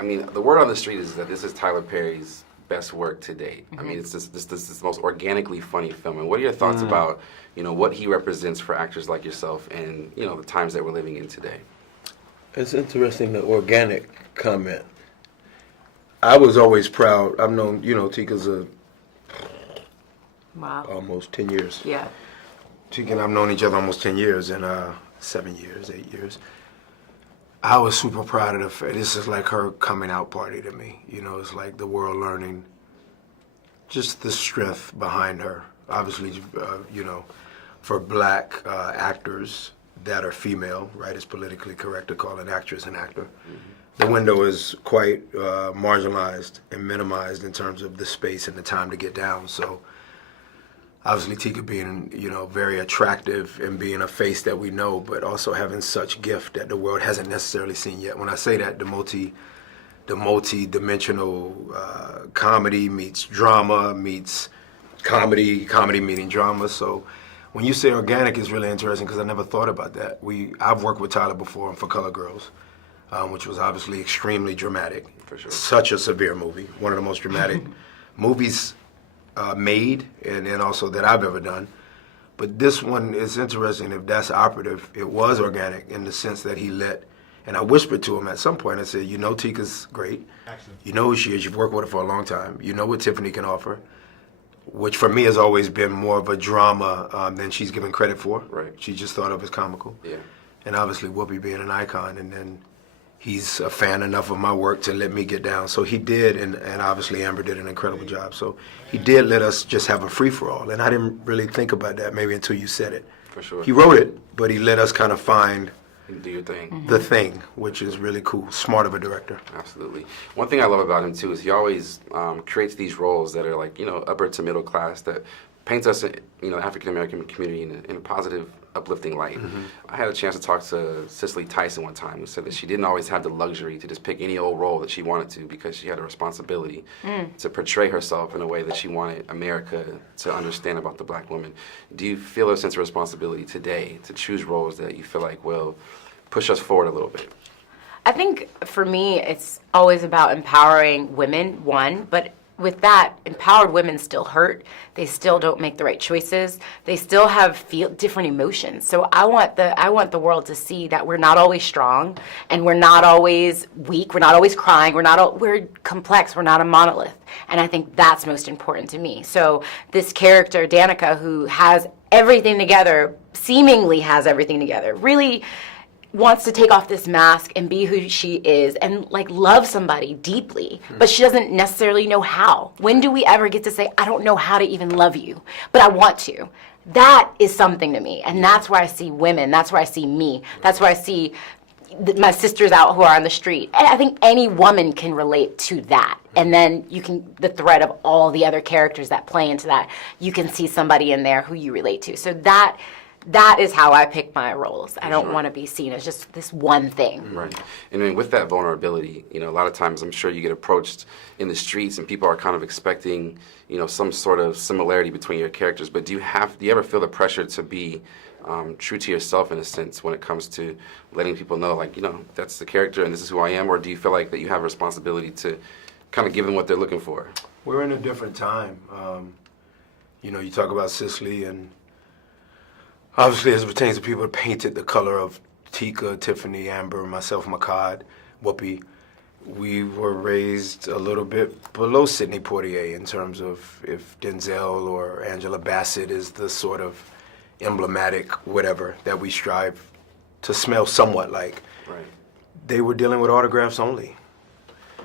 I mean, the word on the street is that this is Tyler Perry's best work to date. I mean, it's this most organically funny film. And what are your thoughts about, what he represents for actors like yourself and, the times that we're living in today? It's interesting, the organic comment. I was always proud. I've known, Tika's almost 10 years. Yeah. Tika and I've known each other almost 10 years and 7 years, 8 years. I was super proud of her. This is like her coming out party to me. It's like the world learning just the strength behind her. Obviously, for black actors that are female, right, it's politically correct to call an actress an actor. The window is quite marginalized and minimized in terms of the space and the time to get down. So obviously Tika being, very attractive and being a face that we know, but also having such gift that the world hasn't necessarily seen yet. When I say that, the multi-dimensional comedy meets drama meets comedy meeting drama. So when you say organic, it's really interesting because I never thought about that. I've worked with Tyler before on For Color Girls, which was obviously extremely dramatic. For sure. Such a severe movie, one of the most dramatic movies made and also that I've ever done. But this one is interesting. If that's operative, it was organic in the sense that he let, and I whispered to him at some point, I said, Tika's great. Excellent. You know who she is. You've worked with her for a long time. You know what Tiffany can offer, which for me has always been more of a drama than she's given credit for. Right. She just thought of as comical. Yeah. And obviously Whoopi being an icon, and then he's a fan enough of my work to let me get down. So he did, and obviously Amber did an incredible job. So he did let us just have a free-for-all, and I didn't really think about that maybe until you said it. For sure. He wrote it, but he let us kind of find do your thing. The thing, which is really cool. Smart of a director. Absolutely. One thing I love about him, too, is he always creates these roles that are like, upper to middle class that paints us, African-American community in a positive, uplifting light. I had a chance to talk to Cicely Tyson one time, who said that she didn't always have the luxury to just pick any old role that she wanted to because she had a responsibility to portray herself in a way that she wanted America to understand about the black woman. Do you feel a sense of responsibility today to choose roles that you feel like will push us forward a little bit? I think for me, it's always about empowering women, one, but with that, empowered women still hurt. They still don't make the right choices. They still feel different emotions. So I want the world to see that we're not always strong, and we're not always weak. We're not always crying. We're complex. We're not a monolith. And I think that's most important to me. So this character, Danica, who has everything together, seemingly has everything together, really wants to take off this mask and be who she is and love somebody deeply, but she doesn't necessarily know how. When do we ever get to say, I don't know how to even love you, but I want to? That is something to me, and that's where I see women, that's where I see me, that's where I see my sisters out who are on the street. And I think any woman can relate to that. And then the thread of all the other characters that play into that, you can see somebody in there who you relate to. So that is how I pick my roles. I don't want to be seen as just this one thing. Right. And then with that vulnerability, a lot of times I'm sure you get approached in the streets and people are kind of expecting, some sort of similarity between your characters. But do you ever feel the pressure to be true to yourself in a sense when it comes to letting people know, that's the character and this is who I am? Or do you feel like that you have a responsibility to kind of give them what they're looking for? We're in a different time. You talk about Cicely, and obviously, as it pertains to people that painted the color of Tika, Tiffany, Amber, myself, Makad, Whoopi, we were raised a little bit below Sidney Poitier in terms of if Denzel or Angela Bassett is the sort of emblematic whatever that we strive to smell somewhat like. Right. They were dealing with autographs only.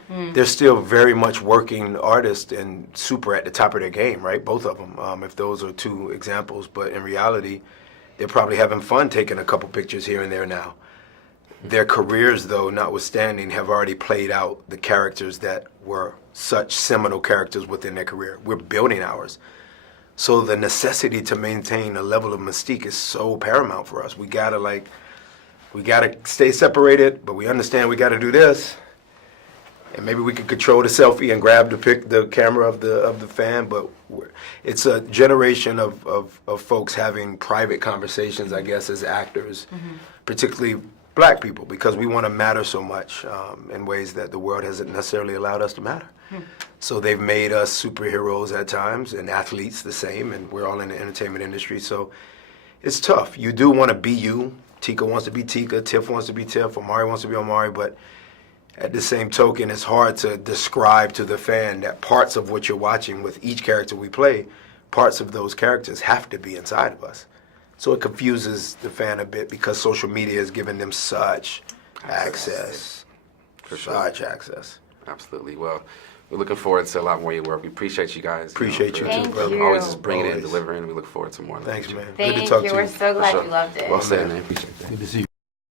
They're still very much working artists and super at the top of their game, right? Both of them, if those are two examples. But in reality, they're probably having fun taking a couple pictures here and there now. Their careers, though, notwithstanding, have already played out the characters that were such seminal characters within their career. We're building ours. So the necessity to maintain a level of mystique is so paramount for us. We gotta stay separated, but we understand we gotta do this. And maybe we could control the selfie and grab the camera of the fan, but it's a generation of folks having private conversations, I guess, as actors, particularly black people, because we want to matter so much in ways that the world hasn't necessarily allowed us to matter. So they've made us superheroes at times, and athletes the same, and we're all in the entertainment industry, so it's tough. You do want to be you. Tika wants to be Tika, Tiff wants to be Tiff, Omari wants to be Omari, but at the same token, it's hard to describe to the fan that parts of what you're watching with each character we play, parts of those characters have to be inside of us. So it confuses the fan a bit because social media has given them such access. For sure. Such access. Absolutely. Well, we're looking forward to a lot more of your work. We appreciate you guys. Appreciate you for too, Thank brother. you. Always just bringing it and Always. delivering. We look forward to more. in the Thanks, future. man. Good Thank to talk you. to We're you. so For glad sure. you loved it. Well said, man. Appreciate that. Good to see you.